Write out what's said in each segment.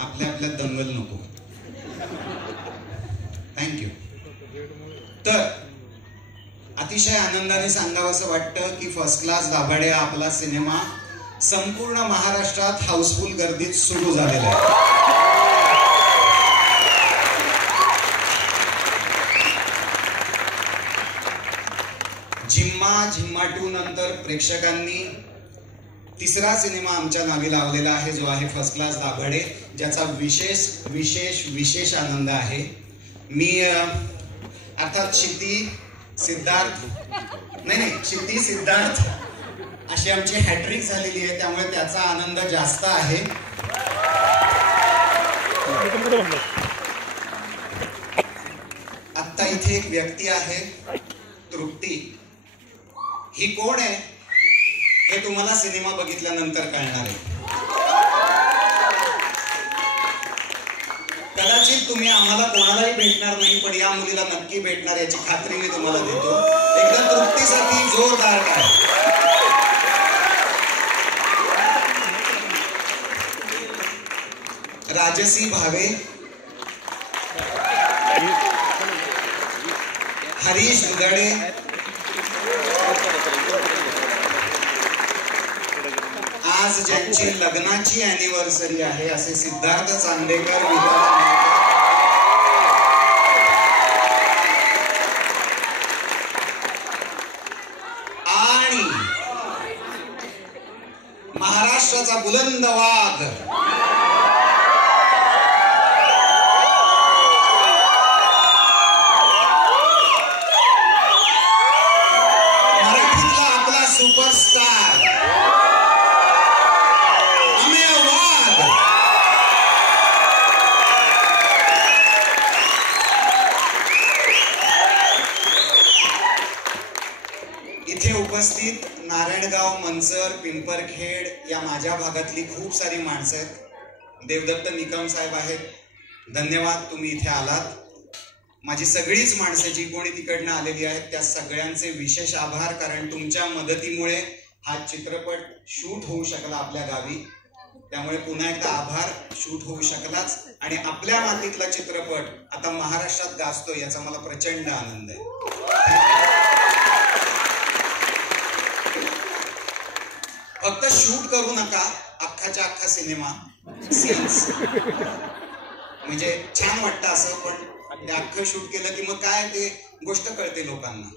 आपल्या आपल्यात दंगल नको. थँक्यू. तर अतिशय आनंदाने सांगावंसं वाटतं की फर्स्ट क्लास दाभाडे हा आपला सिनेमा संपूर्ण महाराष्ट्रात हाऊसफुल गर्दीत सुरू झालेला आहे. झिम्मा झिम्मा 2 नंतर प्रेक्षकांनी तिसरा सिनेमा आमच्या नावी लावलेला आहे, जो आहे फर्स्ट क्लास दाभाडे, ज्याचा विशेष विशेष विशेष आनंद आहे. मी अर्थात क्षिती सिद्धार्थ अशी आमची हॅट्रिक झालेली आहे, त्यामुळे त्याचा आनंद जास्त आहे. आत्ता इथे एक व्यक्ती आहे, तृप्ती. ही कोण आहे हे तुम्हाला सिनेमा बघितल्यानंतर कळणार आहे. कदाचित तुम्ही आम्हाला कोणालाही भेटणार नाही, पण या मुलीला नक्की भेटणार याची खात्री मी तुम्हाला देतो. एकदा तृप्तीसाठी जोरदार काय. राजसी भावे, हरीश दुधाडे, आज ज्यांची लग्नाची अॅनिव्हर्सरी आहे असे सिद्धार्थ चांदेकर, आणि महाराष्ट्राचा बुलंद वाघ मराठीतला आपला सुपरस्टार इथे उपस्थित नारायणगाव, मनसर, पिंपरखेड या माझ्या भागातली खूप सारी माणसं आहेत. देवदत्त निकम साहेब आहेत, धन्यवाद तुम्ही इथे आलात. माझी सगळीच माणसं जी कोणी तिकडनं आलेली आहेत त्या सगळ्यांचे विशेष आभार, कारण तुमच्या मदतीमुळे हा चित्रपट शूट होऊ शकला आपल्या गावी. त्यामुळे पुन्हा एकदा आभार. शूट होऊ शकलाच आणि आपल्या मातीतला चित्रपट आता महाराष्ट्रात गाजतो याचा मला प्रचंड आनंद आहे. फक्त शूट करू नका, अख्खाच्या अख्खा सिनेमा सीन्स म्हणजे छान वाटतं असं, पण ते अख्खं शूट केलं की मग काय ते गोष्ट कळते लोकांना.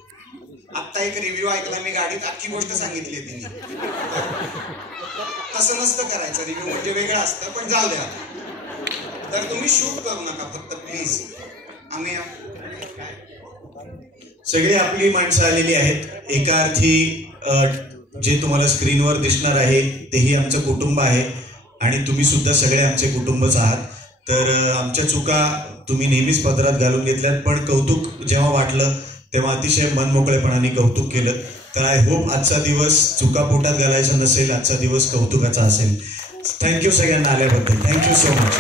आत्ता एक रिव्ह्यू ऐकला मी गाडीत, अख्खी गोष्ट सांगितली तिने. तसं नसतं करायचं, रिव्ह्यू म्हणजे वेगळं असतं, पण जाऊ द्या. तर तुम्ही शूट करू नका फक्त प्लीज. आम्ही सगळी आपली माणसं आलेली आहेत. एका अर्थी जे तुम्हाला स्क्रीनवर दिसणार आहे तेही आमचं कुटुंब आहे आणि तुम्ही सुद्धा सगळे आमचे कुटुंबच आहात. तर आमच्या चुका तुम्ही नेहमीच पदरात घालून घेतल्यात, पण कौतुक जेव्हा वाटलं तेव्हा अतिशय मनमोकळेपणाने कौतुक केलं. तर आय होप आजचा दिवस चुका पोटात घालायचा नसेल, आजचा दिवस कौतुकाचा असेल. थँक्यू सगळ्यांना आल्याबद्दल. Thank you so much.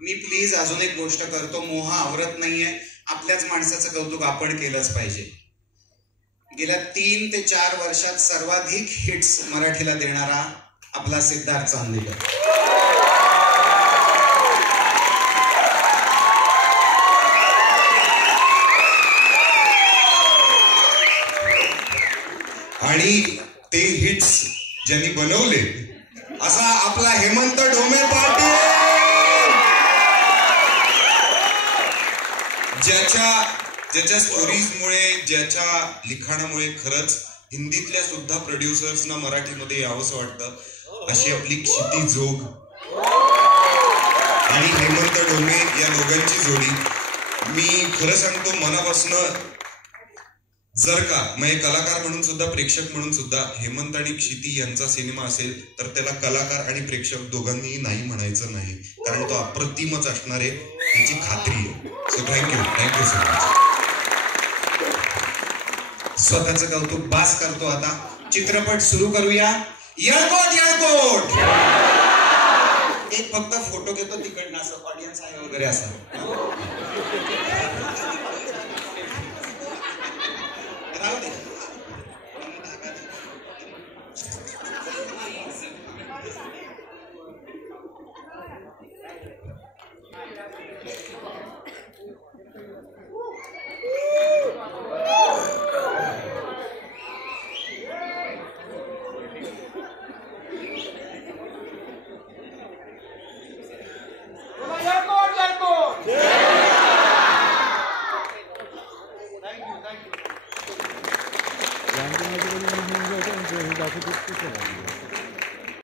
Me please अजून एक गोष्ट करतो, मोह आवरत नाहीये. आपल्याच माणसाचं कौतुक आपण केलंच पाहिजे. गेल्या 3 ते 4 वर्षात सर्वाधिक हिट्स मराठीला देणारा आपला सिद्धार्थ चांदेकर. आणि ते हिट्स ज्यांनी बनवले असा आपला हेमंत ढोमे पाटील, ज्याच्या स्टोरीजमुळे, ज्याच्या लिखाणामुळे खरंच हिंदीतल्या सुद्धा प्रोड्युसर्सना मराठीमध्ये यावंसं वाटतं. अशी आपली क्षिती जोग आणि हेमंत ढोमे या दोघांची जोडी. मी खरं सांगतो मनापासून, जर का मग कलाकार म्हणून सुद्धा, प्रेक्षक म्हणून सुद्धा हेमंत आणि क्षिती यांचा सिनेमा असेल तर त्याला कलाकार आणि प्रेक्षक दोघांनीही नाही म्हणायचं नाही, कारण तो अप्रतिमच असणार आहे याची खात्री आहे. So thank you so much. स्वतःचं कौतुक बास करतो. आता चित्रपट सुरू करूया. येळकोट येळकोट. एक फक्त फोटो घेतो तिकडनं, असं ऑडियन्स आहे वगैरे असं. राहू दे. दाखवतो